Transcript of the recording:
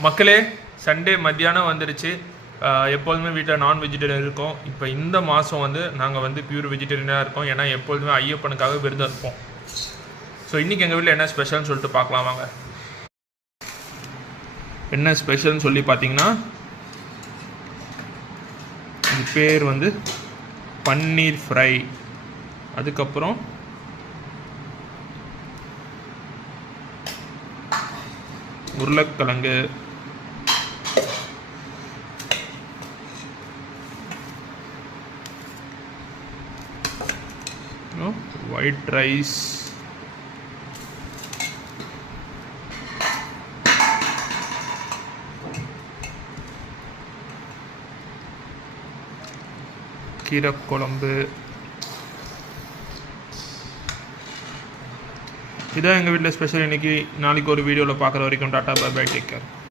மக்களே, சண்டே மத்தியானம் வந்துடுச்சு. எப்போதுமே வீட்டில் நான் வெஜிடேரியன் இருக்கோம். இப்போ இந்த மாதம் வந்து நாங்கள் வந்து பியூர் வெஜிடேரியனாக இருக்கோம். ஏன்னா எப்பொழுதுமே ஐயப்பனுக்காக விரதம் இருப்போம். ஸோ இன்றைக்கி எங்கள் வீட்டில் என்ன ஸ்பெஷல்னு சொல்லிட்டு பார்க்கலாம் வாங்க. என்ன ஸ்பெஷல்னு சொல்லி பார்த்தீங்கன்னா, இது பேர் வந்து பன்னீர் ஃப்ரை. அதுக்கப்புறம் உருளைக்கிழங்கு, ஒயிட் ரைஸ், கீரை குழம்பு. இதான் எங்கள் வீட்டில் ஸ்பெஷல். இன்றைக்கி நாளைக்கு ஒரு வீடியோவில் பார்க்குற வரைக்கும் tata bye bye, take care.